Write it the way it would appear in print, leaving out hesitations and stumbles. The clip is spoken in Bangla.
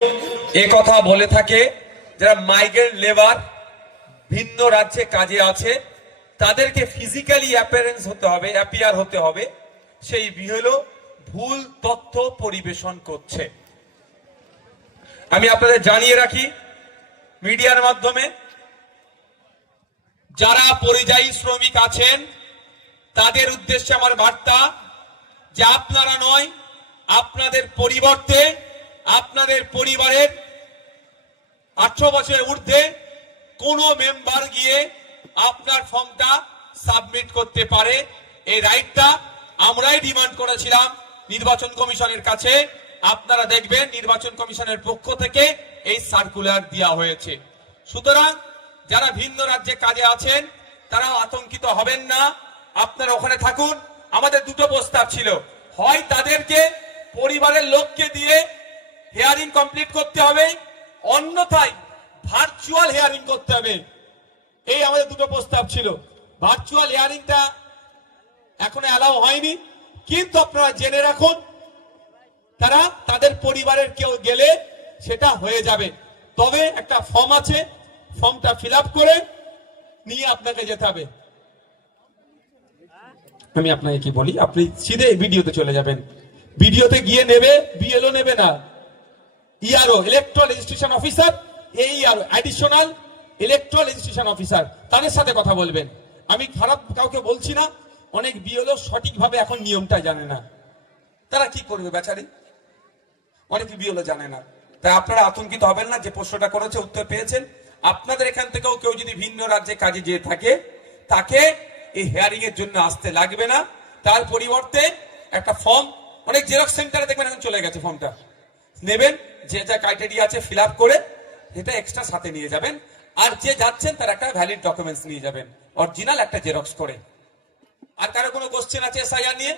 এ কথা বলে থাকে যারা মাইগ্রেন্ট লেবার ভিন্ন রাজ্যে কাজে আছে তাদেরকে ফিজিক্যালি অ্যাপিয়ারেন্স হতে হবে, অ্যাপিয়ার হতে হবে, সেই বিএলও ভুল তথ্য পরিবেশন করছে। আমি আপনাদের জানিয়ে রাখি মিডিয়ার মাধ্যমে, যারা পরিযায়ী শ্রমিক আছেন তাদের উদ্দেশ্যে আমার বার্তা যে আপনারা নয়, আপনাদের পরিবর্তে আপনাদের পরিবারের 18 বছরের ঊর্ধ্বে কোন মেম্বার গিয়ে আপনার ফর্মটা সাবমিট করতে পারে। এই রাইটটা আমরাই ডিমান্ড করেছিলাম নির্বাচন কমিশনের কাছে। আপনারা দেখবেন নির্বাচন কমিশনের পক্ষ থেকে এই সার্কুলার দেওয়া হয়েছে। সুতরাং যারা ভিন্ন রাজ্যে কাজে আছেন তারা আতঙ্কিত হবেন না, আপনারা ওখানে থাকুন। আমাদের দুটো প্রস্তাব ছিল, হয় তাদেরকে পরিবারের লোককে দিয়ে হিয়ারিং কমপ্লিট করতে হবে, অন্যথায় ভার্চুয়াল হিয়ারিং করতে হবে। এই আমাদের দুটো প্রস্তাব ছিল। ভার্চুয়াল হিয়ারিংটা এখনো অ্যালাউ হয়নি, কিন্তু আপনারা জেনে রাখুন তারা তাদের পরিবারের কেউ গেলে সেটা হয়ে যাবে। তবে একটা ফর্ম আছে, ফর্মটা ফিল আপ করে নিয়ে আপনাকে যেতে হবে। আমি আপনাকে কি বলি, আপনি সিধে ভিডিওতে চলে যাবেন, ভিডিওতে গিয়ে নেবে, বিএলও নেবে না, ERO electoral registration officer, এইআরও additional electoral registration officer, তাদের সাথে কথা বলবেন। আমি খারাপ কাউকে বলছি না, অনেক বিএলও সঠিকভাবে এখন নিয়মটা জানে না, তারা কি করবে বেচারি, অনেক বিএলও জানে না। তাই আপনারা আতঙ্কিত হবেন না, যে প্রশ্নটা করেছে উত্তর পেয়েছেন। আপনাদের এখান থেকেও কেউ যদি ভিন্ন রাজ্যে কাজে যেয়ে থাকে তাকে এই হিয়ারিং এর জন্য আসতে লাগবে না। তার পরিবর্তে একটা ফর্ম, অনেক জেরক্স সেন্টারে দেখবেন এখন চলে গেছে, ফর্মটা নেবেন, যে যা ক্রাইটেরিয়া আছে ফিল আপ করে এটা এক্সট্রা সাথে নিয়ে যাবেন। আর যে যাচ্ছেন তার একটা ভ্যালিড ডকুমেন্টস নিয়ে যাবেন, অরিজিনাল একটা জেরক্স করে। আর কারো কোনো কোশ্চেন আছে এসআইআর নিয়ে?